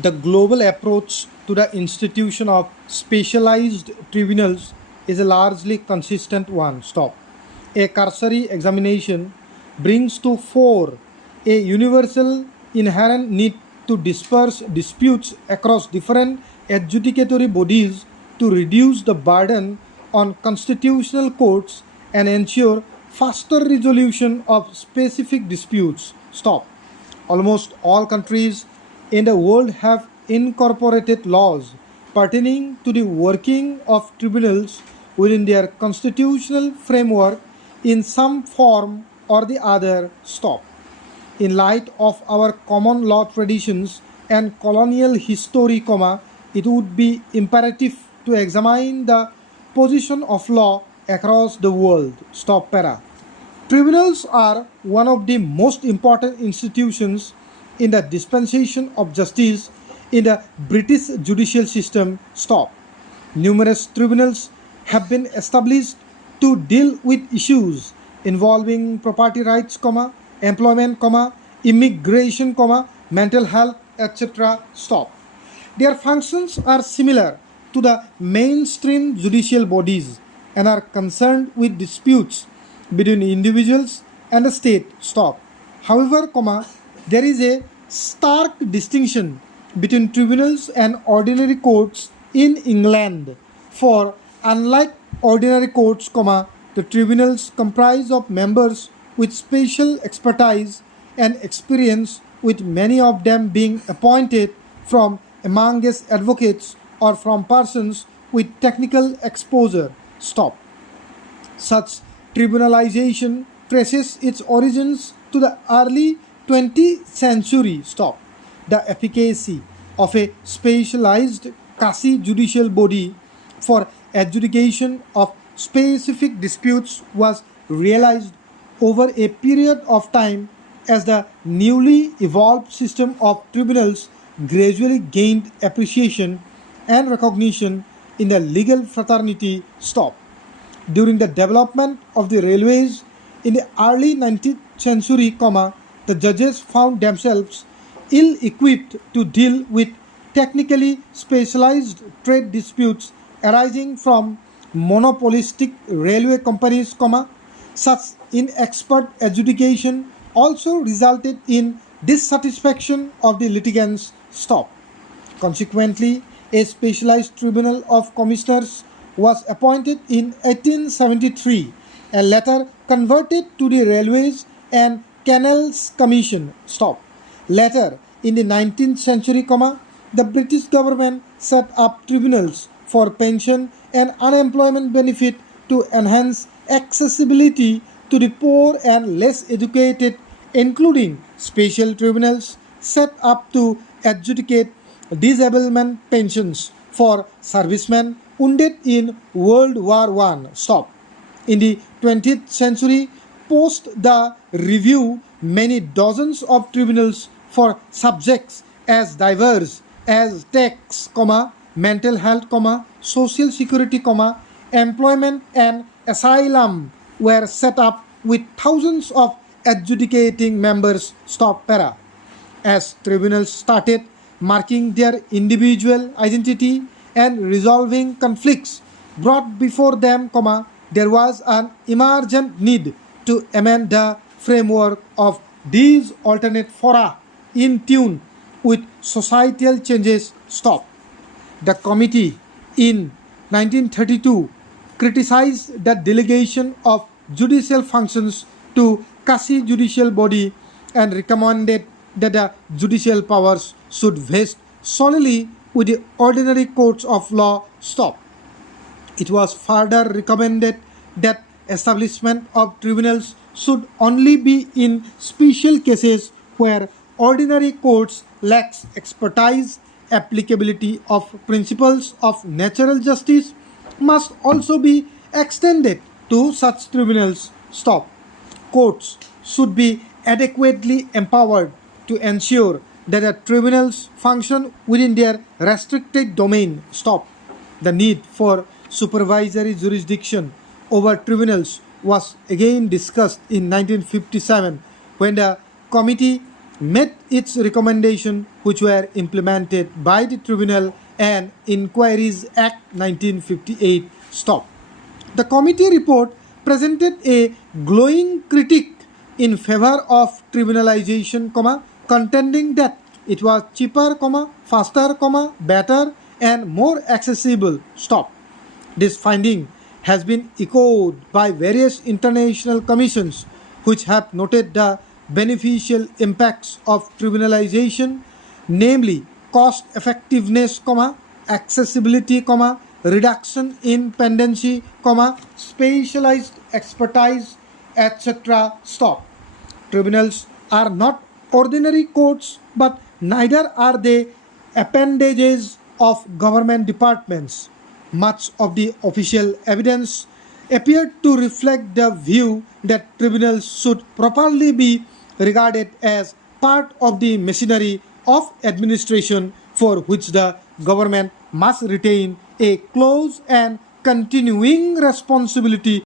The global approach to the institution of specialized tribunals is a largely consistent one. Stop. A cursory examination brings to fore a universal inherent need to disperse disputes across different adjudicatory bodies to reduce the burden on constitutional courts and ensure faster resolution of specific disputes. Stop. Almost all countries in the world have incorporated laws pertaining to the working of tribunals within their constitutional framework in some form or the other. Stop. In light of our common law traditions and colonial history, it would be imperative to examine the position of law across the world. Stop para. Tribunals are one of the most important institutions in the dispensation of justice in the British judicial system. Stop. Numerous tribunals have been established to deal with issues involving property rights, employment, immigration, mental health, etc. Stop. Their functions are similar to the mainstream judicial bodies and are concerned with disputes between individuals and the state. Stop. However, there is a stark distinction between tribunals and ordinary courts in England. For unlike ordinary courts, the tribunals comprise of members with special expertise and experience, with many of them being appointed from among us advocates or from persons with technical exposure. Stop. Such tribunalization traces its origins to the early 20th century. Stop. The efficacy of a specialized quasi-judicial body for adjudication of specific disputes was realized over a period of time as the newly evolved system of tribunals gradually gained appreciation and recognition in the legal fraternity. Stop. During the development of the railways in the early 19th century, the judges found themselves ill-equipped to deal with technically specialized trade disputes arising from monopolistic railway companies, such inexpert adjudication also resulted in dissatisfaction of the litigants. Stop. Consequently, a specialized tribunal of commissioners was appointed in 1873 and later converted to the Railways and Canals Commission. Stop. Later, in the 19th century, the British government set up tribunals for pension and unemployment benefit to enhance accessibility to the poor and less educated, including special tribunals set up to adjudicate disablement pensions for servicemen wounded in World War I. Stop. In the 20th century, post the review, many dozens of tribunals for subjects as diverse as tax, mental health, social security, employment and asylum were set up with thousands of adjudicating members. Stop para. As tribunals started marking their individual identity and resolving conflicts brought before them, there was an emergent need to amend the framework of these alternate fora in tune with societal changes. Stop. The committee in 1932 criticized the delegation of judicial functions to quasi-judicial body and recommended that the judicial powers should vest solely with the ordinary courts of law. Stop. It was further recommended that establishment of tribunals should only be in special cases where ordinary courts lacks expertise. Applicability of principles of natural justice must also be extended to such tribunals. Stop. Courts should be adequately empowered to ensure that the tribunals function within their restricted domain. Stop. The need for supervisory jurisdiction over tribunals was again discussed in 1957 when the committee met its recommendation which were implemented by the Tribunal and Inquiries Act 1958 stop. The committee report presented a glowing critique in favor of tribunalization, contending that it was cheaper, faster, better and more accessible. Stop. This finding has been echoed by various international commissions which have noted the beneficial impacts of tribunalization, namely cost effectiveness, accessibility, reduction in pendency, specialized expertise, etc. Stop. Tribunals are not ordinary courts, but neither are they appendages of government departments. Much of the official evidence appeared to reflect the view that tribunals should properly be regarded as part of the machinery of administration for which the government must retain a close and continuing responsibility